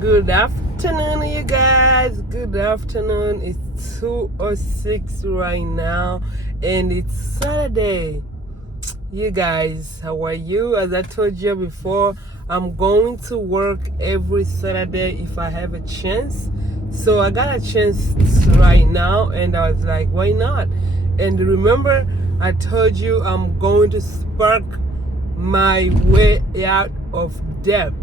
Good afternoon, you guys. Good afternoon. It's 2:06 right now, and it's Saturday. You guys, how are you? As I told you before, I'm going to work every Saturday if I have a chance. So I got a chance right now, and I was like, why not? And remember, I told you I'm going to spark my way out of debt,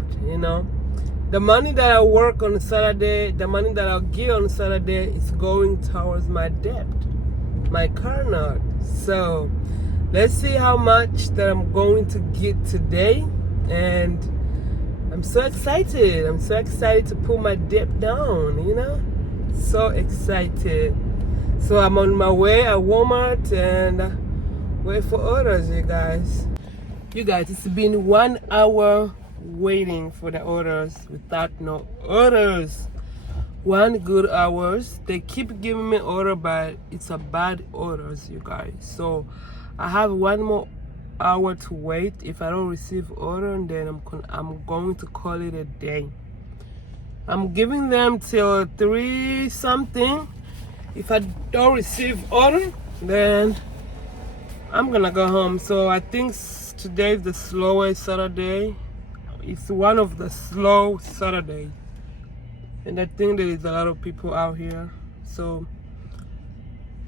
The money that I work on Saturday, the money that I'll get on Saturday is going towards my debt, my car note. So let's see how much that I'm going to get today. And I'm so excited. I'm so excited to put my debt down, So excited. So I'm on my way at Walmart and wait for orders, you guys. You guys, it's been 1 hour waiting for the orders without no orders. 1 good hours. They keep giving me order, but it's a bad orders, you guys. So I have 1 more hour to wait. If I don't receive order, then I'm going to call it a day. I'm giving them till 3 something. If I don't receive order, then I'm gonna go home. So I think today is the slowest Saturday. It's one of the slow Saturdays, and I think there is a lot of people out here. So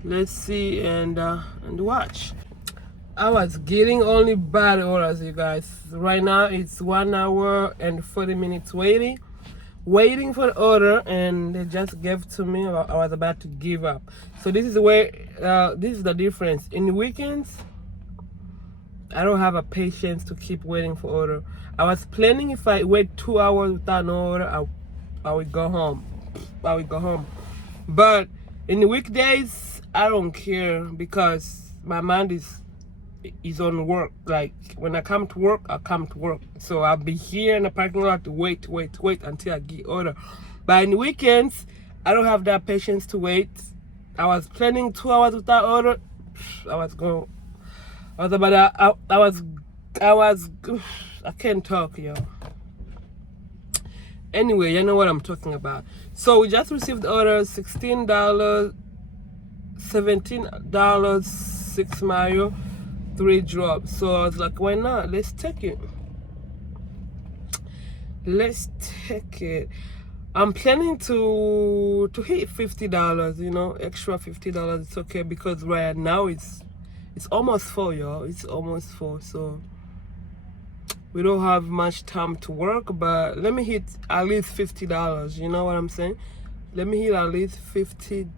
let's see and watch. I was getting only bad orders, you guys. Right now it's 1 hour and 40 minutes waiting for the order, and they just gave to me. I was about to give up. So this is where this is the difference. In the weekends, I don't have a patience to keep waiting for order. I was planning if I wait 2 hours without no order, I would go home. But in the weekdays, I don't care because my mind is on work. Like when I come to work, I come to work. So I'll be here in the parking lot to wait until I get order. But in the weekends, I don't have that patience to wait. I was planning 2 hours without order. I can't talk, yo. Anyway, you know what I'm talking about. So we just received the order, $16, $17, 6 mile, 3 drops. So I was like, why not? Let's take it. I'm planning to hit $50, extra $50. It's okay because right now it's almost 4, y'all. It's almost 4, so we don't have much time to work, but let me hit at least $50. You know what I'm saying? Let me hit at least $50.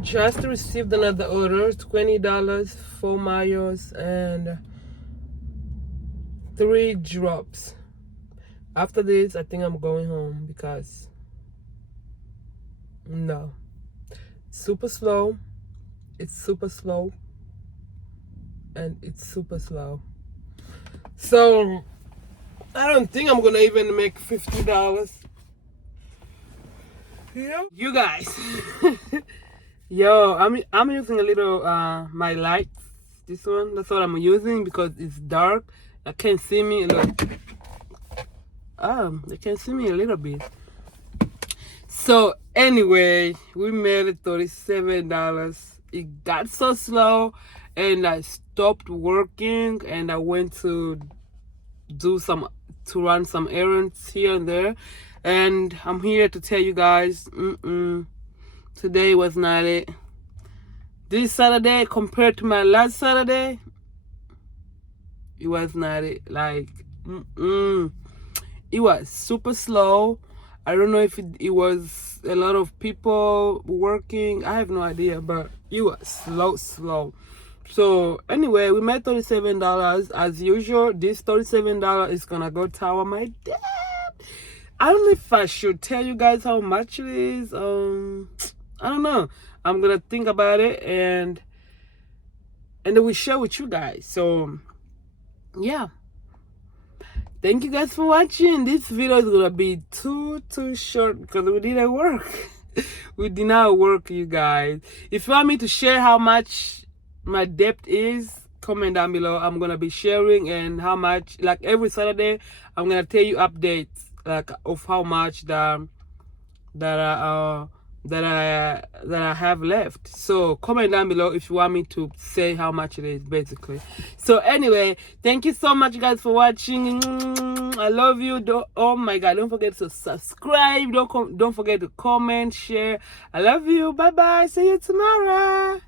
Just received another order, $20, 4 miles, and 3 drops. After this, I think I'm going home because no, super slow. It's super slow, and it's super slow. So I don't think I'm gonna even make $50. You guys. Yo, I'm using a little my lights. This one, that's what I'm using because it's dark. I can't see me. Look. They can see me a little bit. So anyway, we made it $37. It got so slow, and I stopped working, and I went to run some errands here and there, and I'm here to tell you guys, today was not it. This Saturday compared to my last Saturday, it was not it. Like, it was super slow. I don't know if it was a lot of people working. I have no idea, but it was slow. So anyway, we made $37 as usual. This $37 is gonna go toward my debt. I don't know if I should tell you guys how much it is. I don't know. I'm gonna think about it and then we share with you guys. So yeah. thank you guys for watching. This video is gonna be too short because we didn't work. We did not work, you guys. If you want me to share how much my debt is, comment down below. I'm gonna be sharing, and how much, like every Saturday I'm gonna tell you updates like of how much that I have left. So comment down below if you want me to say how much it is, basically. So anyway, thank you so much, guys, for watching. I love you. Oh my God, don't forget to subscribe. Don't forget to comment, share. I love you. Bye bye. See you tomorrow.